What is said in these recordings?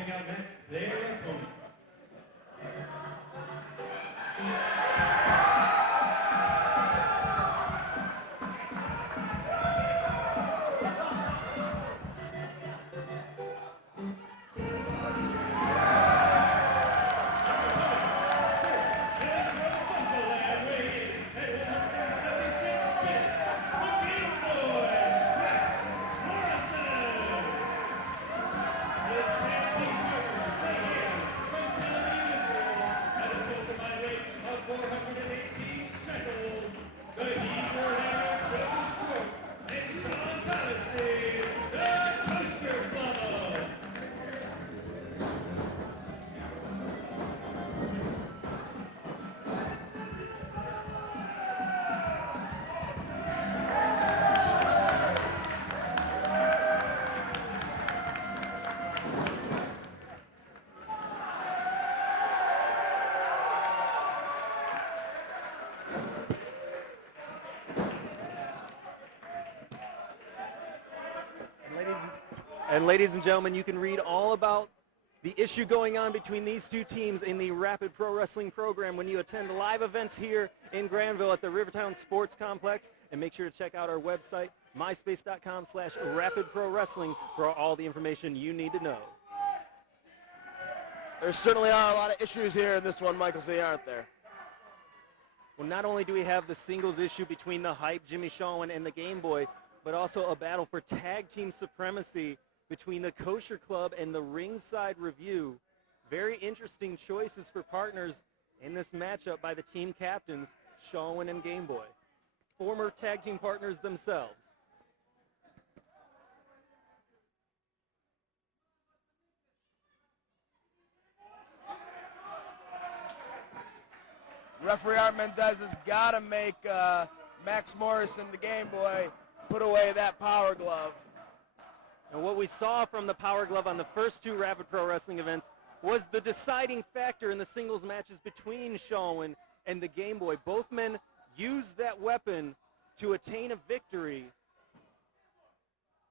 coming out next, their opponents. And ladies and gentlemen, you can read all about the issue going on between these two teams in the Rapid Pro Wrestling program when you attend live events here in Granville at the Rivertown Sports Complex. And make sure to check out our website, myspace.com/RapidProWrestling, for all the information you need to know. There certainly are a lot of issues here in this one, Michael Z., aren't there? Well, not only do we have the singles issue between the Hype, Jimmy Shalwin, and the Gameboy, but also a battle for tag team supremacy between the Kosher Klub and the Ringside Revue. Very interesting choices for partners in this matchup by the team captains, Shalwin and Gameboy, former tag team partners themselves. Referee Art Mendez has got to make Max Morrison, the Gameboy, put away that power glove. And what we saw from the Power Glove on the first two Rapid Pro Wrestling events was the deciding factor in the singles matches between Shalwin and the Gameboy. Both men used that weapon to attain a victory.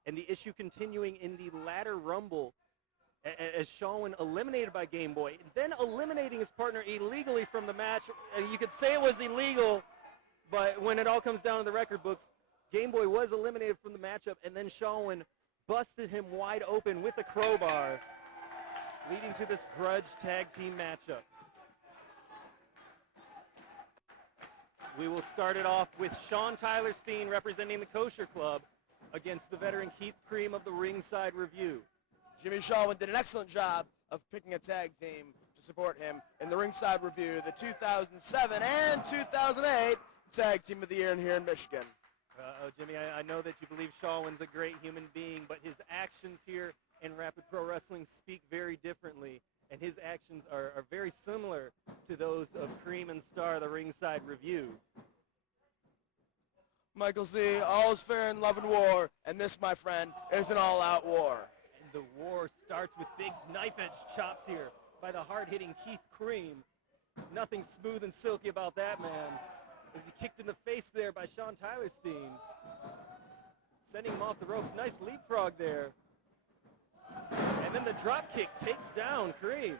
And the issue continuing in the latter Rumble as Shalwin eliminated by Gameboy, then eliminating his partner illegally from the match. You could say it was illegal, but when it all comes down to the record books, Gameboy was eliminated from the matchup, and then Shalwin busted him wide open with a crowbar, leading to this grudge tag team matchup. We will start it off with Sean Tylerstein representing the Kosher Klub against the veteran Keith Creme of the Ringside Revue. Jimmy Shalwin did an excellent job of picking a tag team to support him in the Ringside Revue, the 2007 and 2008 Tag Team of the Year here in Michigan. Jimmy, I know that you believe Shalwin's a great human being, but his actions here in Rapid Pro Wrestling speak very differently, and his actions are very similar to those of Creme and Starr, the Ringside Revue. Michael Z., all's fair in love and war, and this, my friend, is an all-out war. And the war starts with big knife-edge chops here by the hard-hitting Keith Creme. Nothing smooth and silky about that man, as he kicked in the face there by Sean Tylerstein, sending him off the ropes. Nice leapfrog there. And then the drop kick takes down Creme.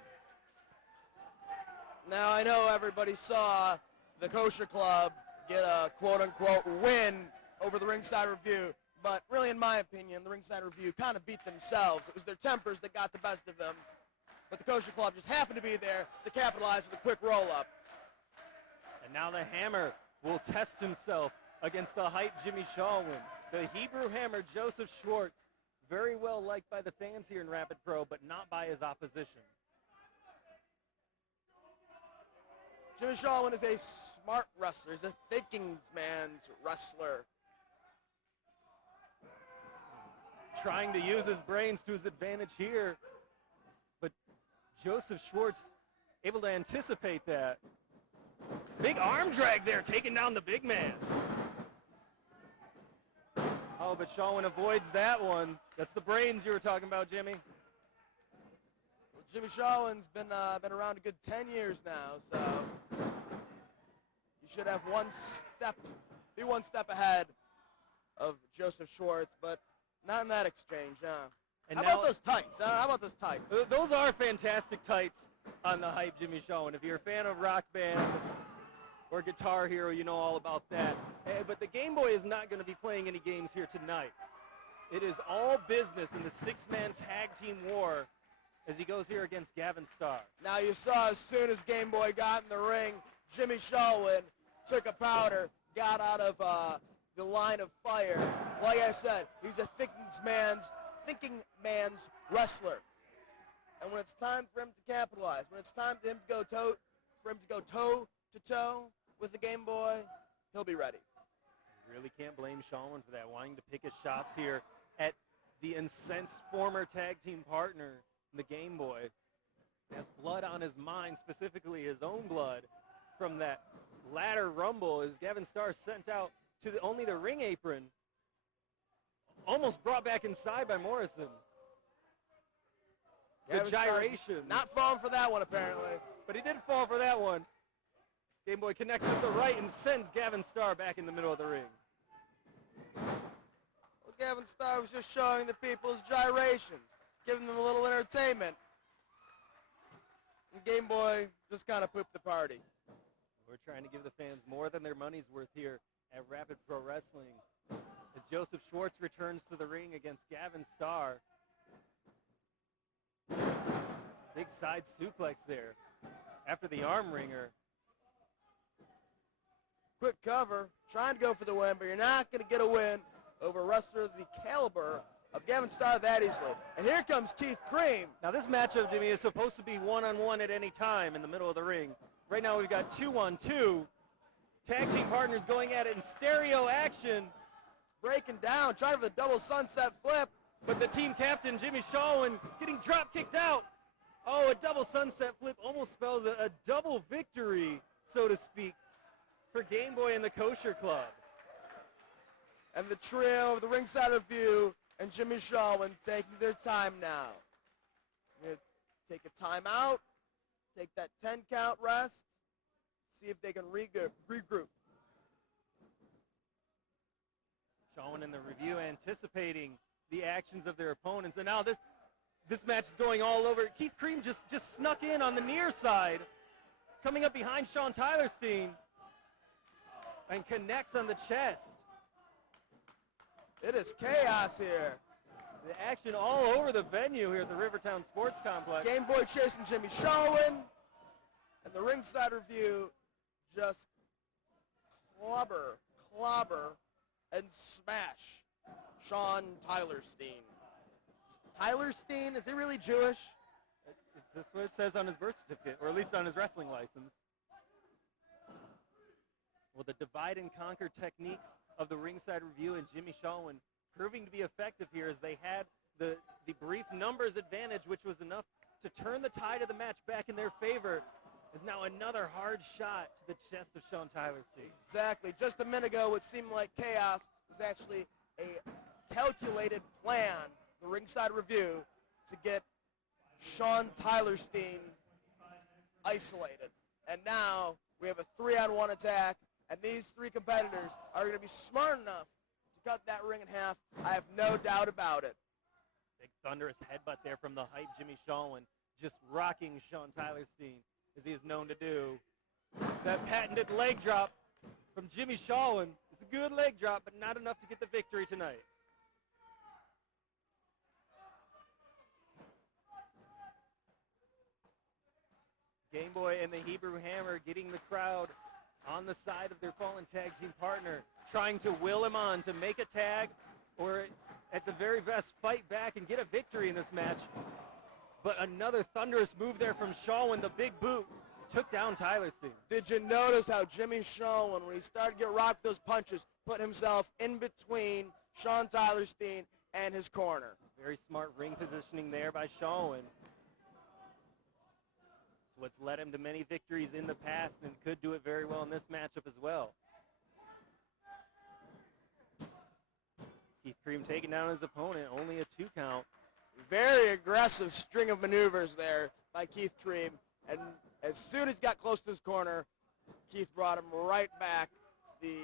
Now, I know everybody saw the Kosher Klub get a quote-unquote win over the Ringside Revue, but really, in my opinion, the Ringside Revue kind of beat themselves. It was their tempers that got the best of them, but the Kosher Klub just happened to be there to capitalize with a quick roll-up. And now the Hammer will test himself against the Hype Jimmy Shalwin. The Hebrew Hammer, Joseph Schwartz, very well liked by the fans here in Rapid Pro, but not by his opposition. Jimmy Shalwin is a smart wrestler. He's a thinking man's wrestler. Trying to use his brains to his advantage here, but Joseph Schwartz able to anticipate that. Big arm drag there, taking down the big man. Oh, but Shalwin avoids that one. That's the brains you were talking about, Jimmy. Well, Jimmy Shalwin's been around a good 10 years now, so you should have be one step ahead of Joseph Schwartz, but not in that exchange, huh? And How now, about those tights? How about those tights? Those are fantastic tights on the hype Jimmy Shalwin. If you're a fan of Rock Band or Guitar Hero, you know all about that. But the Gameboy is not going to be playing any games here tonight. It is all business in the six-man tag team war as he goes here against Gavin Starr. Now you saw as soon as Gameboy got in the ring, Jimmy Shalwin took a powder, got out of the line of fire. Like I said, he's a thinking man's wrestler. And when it's time for him to capitalize, when it's time for him to go toe to toe with the Gameboy, he'll be ready. You really can't blame Shalwin for that, wanting to pick his shots here at the incensed former tag team partner, the Gameboy. Has blood on his mind, specifically his own blood, from that ladder rumble as Gavin Starr sent out to only the ring apron. Almost brought back inside by Morrison. The gyration. Not falling for that one, apparently. But he did fall for that one. Gameboy connects with the right and sends Gavin Starr back in the middle of the ring. Well, Gavin Starr was just showing the people his gyrations, giving them a little entertainment. And Gameboy just kind of pooped the party. We're trying to give the fans more than their money's worth here at Rapid Pro Wrestling. As Joseph Schwartz returns to the ring against Gavin Starr. Big side suplex there after the arm wringer. Quick cover, trying to go for the win, but you're not going to get a win over a wrestler of the caliber of Gavin Starr that easily. And here comes Keith Creme. Now this matchup, Jimmy, is supposed to be one-on-one at any time in the middle of the ring. Right now we've got 2-on-2. Tag team partners going at it in stereo action. Breaking down, trying for the double sunset flip. But the team captain, Jimmy Shalwin, getting drop kicked out. Oh, a double sunset flip almost spells a double victory, so to speak, for Gameboy and the Kosher Klub. And the trio of the Ringside Revue and Jimmy Shalwin taking their time now. They're gonna take a timeout, take that 10 count rest, see if they can regroup. Shalwin and the Revue anticipating the actions of their opponents. And now this match is going all over. Keith Creme just snuck in on the near side, coming up behind Sean Tylerstein, and connects on the chest. It is chaos here. The action all over the venue here at the Rivertown Sports Complex. Gameboy chasing Jimmy Shalwin, and the Ringside Revue just clobber, and smash Sean Tylerstein. Tylerstein, is he really Jewish? Is this what it says on his birth certificate, or at least on his wrestling license? Well, the divide and conquer techniques of the Ringside Revue and Jimmy Shalwin proving to be effective here as they had the brief numbers advantage, which was enough to turn the tide of the match back in their favor, is now another hard shot to the chest of Sean Tylerstein. Exactly. Just a minute ago, what seemed like chaos was actually a calculated plan, the Ringside Revue, to get Sean Tylerstein isolated. And now we have a 3-on-1 attack, and these three competitors are going to be smart enough to cut that ring in half. I have no doubt about it. Big thunderous headbutt there from the hype Jimmy Shalwin, just rocking Sean Tylerstein as he is known to do. That patented leg drop from Jimmy Shalwin. It's a good leg drop, but not enough to get the victory tonight. Gameboy and the Hebrew Hammer getting the crowd on the side of their fallen tag team partner, trying to will him on to make a tag or at the very best fight back and get a victory in this match. But another thunderous move there from Shalwin, the big boot, took down Tylerstein. Did you notice how Jimmy Shalwin, when he started to get rocked those punches, put himself in between Sean Tylerstein and his corner? Very smart ring positioning there by Shalwin. It's what's led him to many victories in the past and could do it very well in this matchup as well. Keith Creme taking down his opponent, only a 2 count. Very aggressive string of maneuvers there by Keith Creme. And as soon as he got close to his corner, Keith brought him right back to the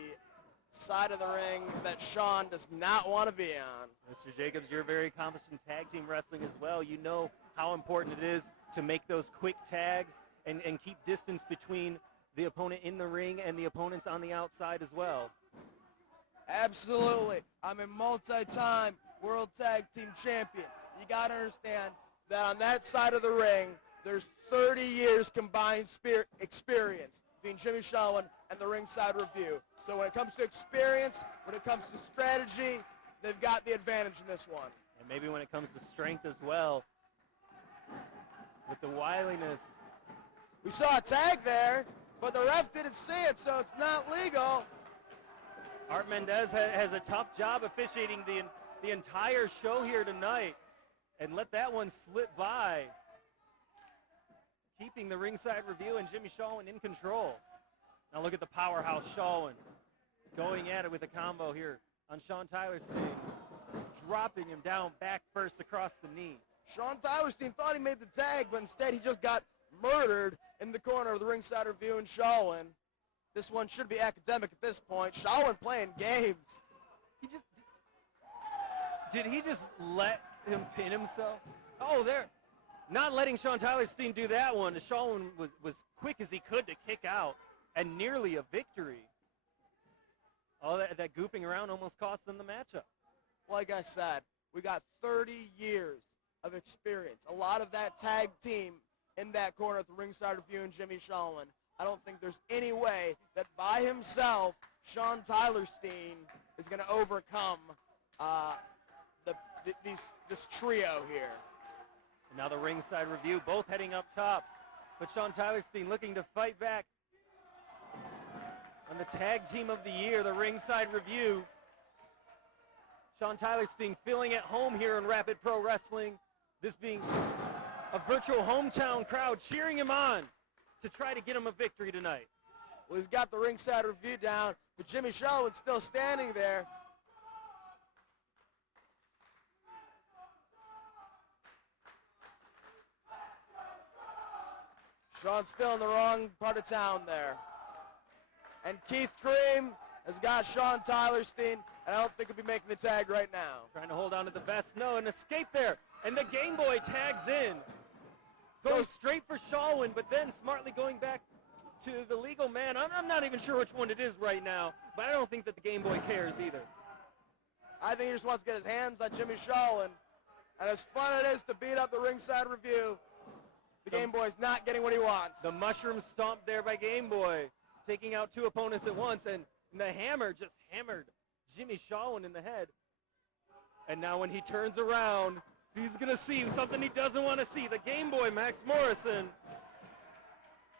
side of the ring that Sean does not want to be on. Mr. Jacobs, you're very accomplished in tag team wrestling as well. You know how important it is to make those quick tags and keep distance between the opponent in the ring and the opponents on the outside as well. Absolutely. I'm a multi-time World Tag Team Champion. You got to understand that on that side of the ring, there's 30 years combined experience between Jimmy Shalwin and the Ringside Revue. So when it comes to experience, when it comes to strategy, they've got the advantage in this one. And maybe when it comes to strength as well, with the wiliness. We saw a tag there, but the ref didn't see it, so it's not legal. Art Mendez has a tough job officiating the entire show here tonight, and let that one slip by, keeping the Ringside Revue and Jimmy Shalwin in control. Now look at the powerhouse Shalwin going at it with a combo here on Sean Tylerstein, dropping him down back first across the knee. Sean Tylerstein thought he made the tag, but instead he just got murdered in the corner of the Ringside Revue and Shalwin. This one should be academic at this point. Shalwin playing games. Did he just let him pin himself? Oh, there. Not letting Sean Tylerstein do that one. Shalwin was quick as he could to kick out, and nearly a victory. All that goofing around almost cost them the matchup. Like I said, we got 30 years of experience. A lot of that tag team in that corner at the Ringside Revue and Jimmy Shalwin. I don't think there's any way that by himself, Sean Tylerstein is going to overcome this trio here. And now the Ringside Revue, both heading up top. But Sean Tylerstein looking to fight back on the tag team of the year, the Ringside Revue. Sean Tylerstein feeling at home here in Rapid Pro Wrestling. This being a virtual hometown crowd cheering him on to try to get him a victory tonight. Well, he's got the Ringside Revue down, but Jimmy Shalwin's still standing there. Sean's still in the wrong part of town there. And Keith Creme has got Sean Tylerstein, and I don't think he'll be making the tag right now. Trying to hold on to the best. No, an escape there. And the Gameboy tags in. Going straight for Shalwin, but then smartly going back to the legal man. I'm not even sure which one it is right now, but I don't think that the Gameboy cares either. I think he just wants to get his hands on Jimmy Shalwin. And as fun it is to beat up the Ringside Revue, the Gameboy's not getting what he wants. The mushroom stomp there by Gameboy, taking out two opponents at once, and the hammer just hammered Jimmy Shalwin in the head. And now when he turns around, he's going to see something he doesn't want to see. The Gameboy, Max Morrison,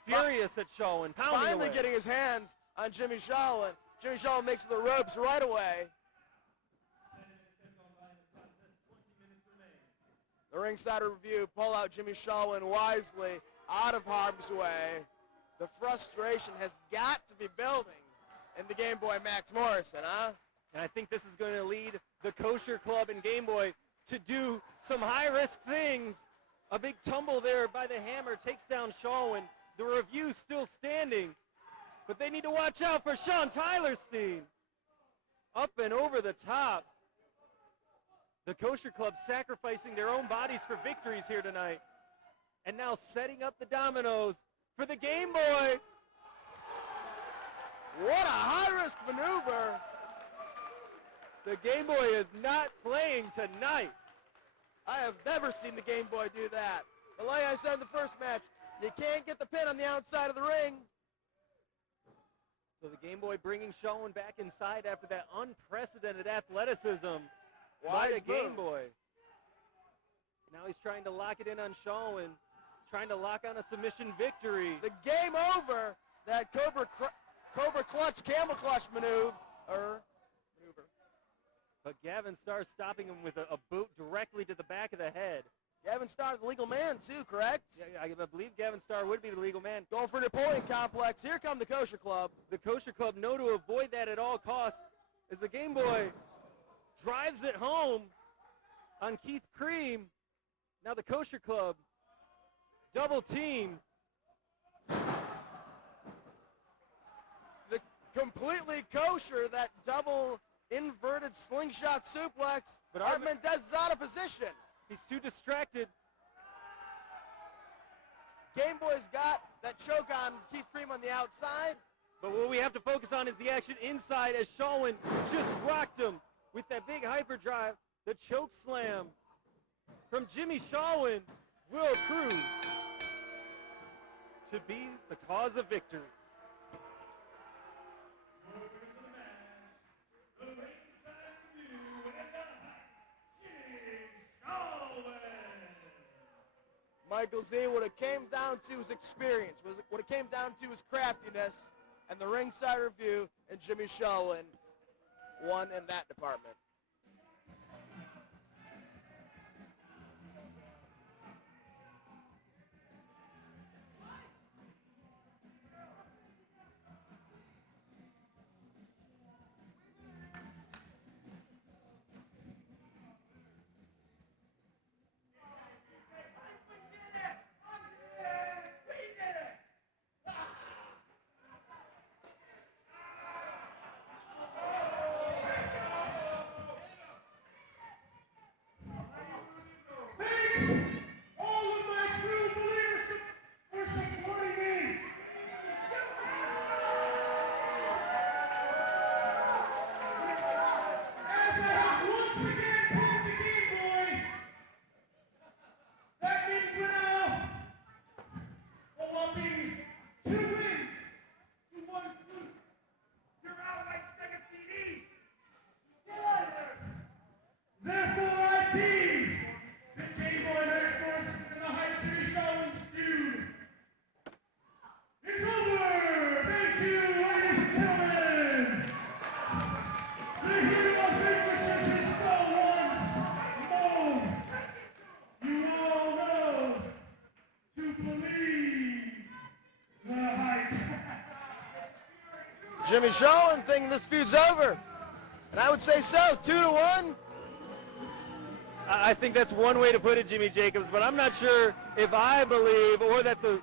furious at Shalwin, pounding finally away. Getting his hands on Jimmy Shalwin. Jimmy Shalwin makes the ropes right away. The Ringside Revue pull out Jimmy Shalwin wisely out of harm's way. The frustration has got to be building in the Gameboy Max Morrison, huh? And I think this is going to lead the Kosher Klub and Gameboy to do some high-risk things. A big tumble there by the hammer takes down Shalwin. The Revue still standing, but they need to watch out for Sean Tylerstein. Up and over the top. The Kosher Klub sacrificing their own bodies for victories here tonight. And now setting up the dominoes for the Gameboy. What a high-risk maneuver. The Gameboy is not playing tonight. I have never seen the Gameboy do that. But like I said in the first match, you can't get the pin on the outside of the ring. So the Gameboy bringing Shalwin back inside after that unprecedented athleticism by the Gameboy. Now he's trying to lock it in on Shalwin, trying to lock on a submission victory. The game over, that Cobra Clutch, Camel Clutch maneuver. But Gavin Starr stopping him with a boot directly to the back of the head. Gavin Starr, the legal man too, correct? Yeah, I believe Gavin Starr would be the legal man. Going for Napoleon Complex. Here come the Kosher Klub. The Kosher Klub know to avoid that at all costs as the Gameboy drives it home on Keith Creme. Now the Kosher Klub double team. The completely kosher, that double inverted slingshot suplex. But Art Mendez is out of position. He's too distracted. Gameboy's got that choke on Keith Creme on the outside. But what we have to focus on is the action inside as Shalwin just rocked him with that big hyperdrive. The choke slam from Jimmy Shalwin will prove to be the cause of victory. Michael Z, what it came down to was experience. What it came down to was craftiness, and the Ringside Revue and Jimmy Shalwin won in that department. All of my true believers for supporting me. As I have once again pulled the Gameboy, that means we're now a whopping 2 wins to 1 fluke. You're out like Sega CD. Get out of there. Therefore, I deem the Gameboy next force in the height Jimmy Shalwin's feud. It's over! Thank you, ladies and gentlemen! The hero of Victory is still once more. You all know to believe the hype. Jimmy Shalwin thinking this feud's over. And I would say so, 2-1. I think that's one way to put it, Jimmy Jacobs, but I'm not sure if I believe or that the